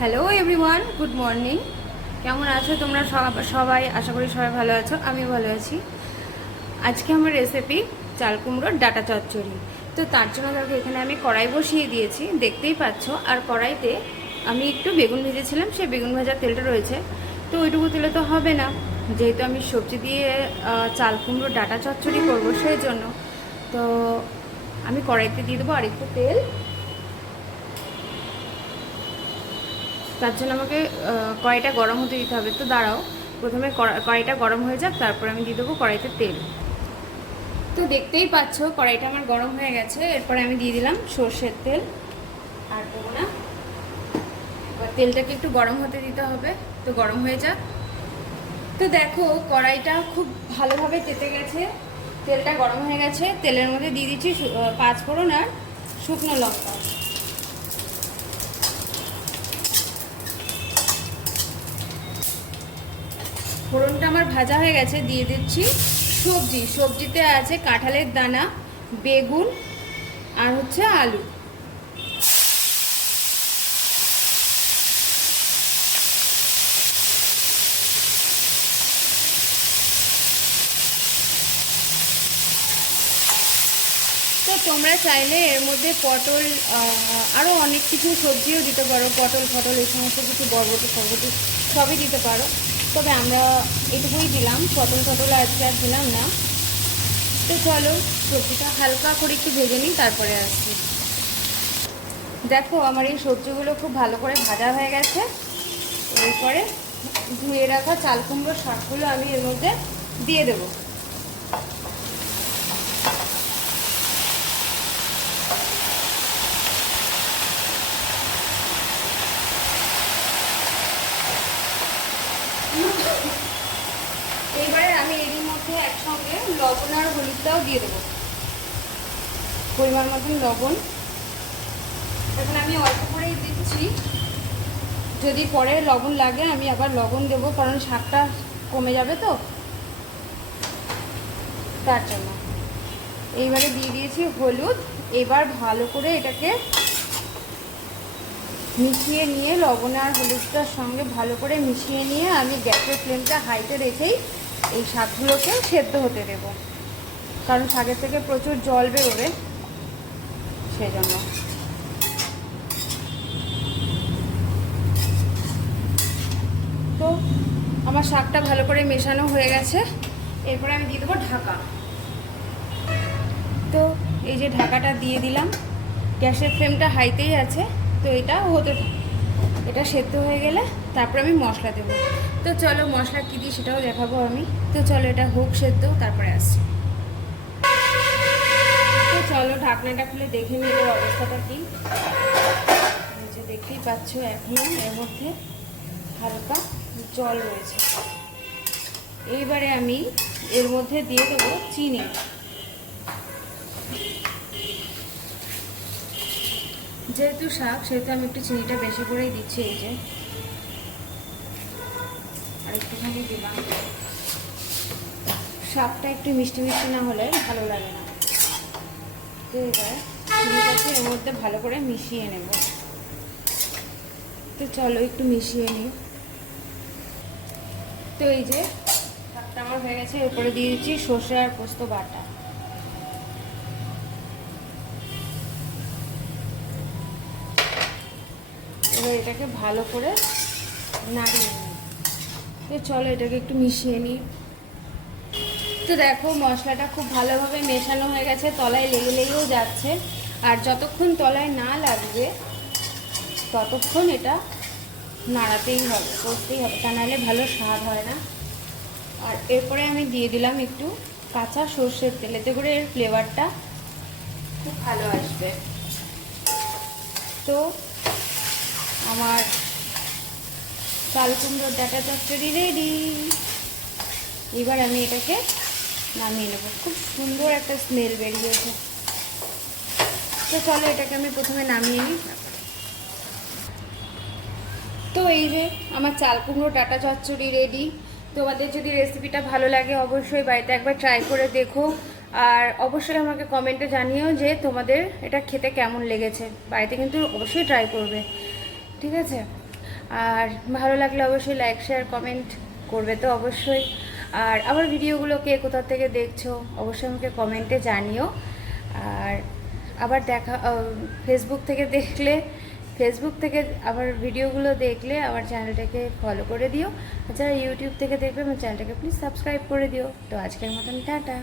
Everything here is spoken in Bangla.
Hello everyone, good morning. কেমন আছো তোমরা সবাই? আশা করি সবাই ভালো আছো, আমিও ভালো আছি। আজকে আমার রেসিপি চাল কুমড়োর ডাটা চচ্চড়ি। তো তার জন্য দেখো এখানে আমি কড়াই বসিয়ে দিয়েছি, দেখতেই পাচ্ছ। আর কড়াইতে আমি একটু বেগুন ভেজেছিলাম, সেই বেগুন ভাজার তেলটা রয়েছে। তো ওইটুকু তেলে তো হবে না, যেহেতু আমি সবজি দিয়ে চাল কুমড়োর ডাটা চচ্চড়ি করবো, সেই জন্য তো আমি কড়াইতে দিয়ে দেবো আরেকটু তেল। তার জন্য আমাকে কড়াইটা গরম হতে দিতে হবে। তো দাঁড়াও, প্রথমে কড়াইটা গরম হয়ে যাক, তারপর আমি দিয়ে দেবো কড়াইতে তেল। তো দেখতেই পাচ্ছ কড়াইটা আমার গরম হয়ে গেছে। এরপরে আমি দিয়ে দিলাম সর্ষের তেল। আর দেবো না, এবার তেলটাকে একটু গরম হতে দিতে হবে। তো গরম হয়ে যাক। তো দেখো কড়াইটা খুব ভালোভাবে তেতে গেছে, তেলটা গরম হয়ে গেছে। তেলের মধ্যে দিয়ে দিচ্ছি 5 ফোড়ন আর শুকনো লঙ্কা। ফোড়নটা আমার ভাজা হয়ে গেছে, দিয়ে দিচ্ছি সবজিতে আছে কাঁঠালের দানা, বেগুন আর হচ্ছে আলু। তো তোমরা চাইলে এর মধ্যে পটল, আরও অনেক কিছু সবজিও দিতে পারো, পটল ফটল এই সমস্ত কিছু, বরবটি ফরবটি সবই দিতে পারো। তবে আমরা এটুকুই দিলাম, পটল ফটল আজকে আর দিলাম না। তো চলো সবজিটা হালকা করে একটু ভেজে নিই, তারপরে আসছি। দেখো আমার এই সবজিগুলো খুব ভালো করে ভাজা হয়ে গেছে। এরপরে ধুয়ে রাখা চাল কুমড়োর শাকগুলো আমি এর মধ্যে দিয়ে দেবো। এইবারে আমি এরই মধ্যে একসঙ্গে লবণ আর হলুদটাও দিয়ে দেবো, পরিমাণ মতন লবণ। এখন আমি অল্প করেই দিচ্ছি, যদি পরে লবণ লাগে আমি আবার লবণ দেবো, কারণ শাকটা কমে যাবে তো, তার জন্য। এইবারে দিয়ে দিয়েছি হলুদ। এবার ভালো করে এটাকে মিশিয়ে নিয়ে, লবণ আর হলুদটার সঙ্গে ভালো করে মিশিয়ে নিয়ে আমি গ্যাসের ফ্লেমটা হাইতে রেখেই এই শাকগুলোকে সেদ্ধ হতে দেব, কারণ শাকের থেকে প্রচুর জল বেরোবে, সেই জন্য। তো আমার শাকটা ভালো করে মেশানো হয়ে গেছে। এরপরে আমি দিয়ে দেবো ঢাকা। তো এই যে ঢাকাটা দিয়ে দিলাম, গ্যাসের ফ্লেমটা হাইতেই আছে। তো এটা এটা সেদ্ধ হয়ে গেলে তারপর আমি মশলা দেবো। তো চলো মশলা কী দিই সেটাও দেখাবো আমি। তো চলো এটা হোক সেদ্ধ, তারপরে আসছি। তো চলো ঢাকনাটা খুলে দেখে নিই এর অবস্থাটা কী। যে দেখতেই পাচ্ছ এখনও এর মধ্যে হালকা জল রয়েছে। এইবারে আমি এর মধ্যে দিয়ে দেবো চিনি। যেহেতু শাক, সেহেতু আমি একটু চিনিটা বেশি করেই দিচ্ছি। এই যে আর একটুখানি দিলাম, শাকটা একটু মিষ্টি মিষ্টি না হলে ভালো লাগে না। তো এবার চিনিটাকে এর মধ্যে ভালো করে মিশিয়ে নেব। তো চলো একটু মিশিয়ে নিই। তো এই যে শাকটা আমার হয়ে গেছে। এরপরে দিয়ে দিচ্ছি সর্ষে আর পোস্ত বাটা। এবার এটাকে ভালো করে নাড়িয়ে নিই। তো চলো এটাকে একটু মিশিয়ে নিই। তো দেখো মশলাটা খুব ভালোভাবে মেশানো হয়ে গেছে, তলায় লেগেও যাচ্ছে। আর যতক্ষণ তলায় না লাগবে ততক্ষণ এটা নাড়াতেই হবে, করতেই হবে, তা নাহলে ভালো স্বাদ হয় না। আর এরপরে আমি দিয়ে দিলাম একটু কাঁচা সর্ষের তেল, এতে করে এর ফ্লেভারটা খুব ভালো আসবে। তো আমার চাল কুমড়োর ডাটা চচ্চড়ি রেডি। এবার আমি এটাকে নামিয়ে নেব। খুব সুন্দর একটা স্মেল বেরিয়েছে। তো চলো এটাকে আমি প্রথমে নামিয়ে নিই। তো এই যে আমার চাল কুমড়ো ডাটা চচ্চড়ি রেডি। তোমাদের যদি রেসিপিটা ভালো লাগে অবশ্যই বাড়িতে একবার ট্রাই করে দেখো। আর অবশ্যই আমাকে কমেন্টে জানিও যে তোমাদের এটা খেতে কেমন লেগেছে। বাড়িতে কিন্তু অবশ্যই ট্রাই করবে, ঠিক আছে? আর ভালো লাগলে অবশ্যই লাইক শেয়ার কমেন্ট করবে তো অবশ্যই। আর আমার ভিডিওগুলো কে কোথা থেকে দেখছো অবশ্যই আমাকে কমেন্টে জানিও। আর আবার ফেসবুক থেকে দেখলে, ফেসবুক থেকে আমার ভিডিওগুলো দেখলে আমার চ্যানেলটাকে ফলো করে দিও। যারা ইউটিউব থেকে দেখবে আমার চ্যানেলটাকে প্লিজ সাবস্ক্রাইব করে দিও। তো আজকের মতন টাটা।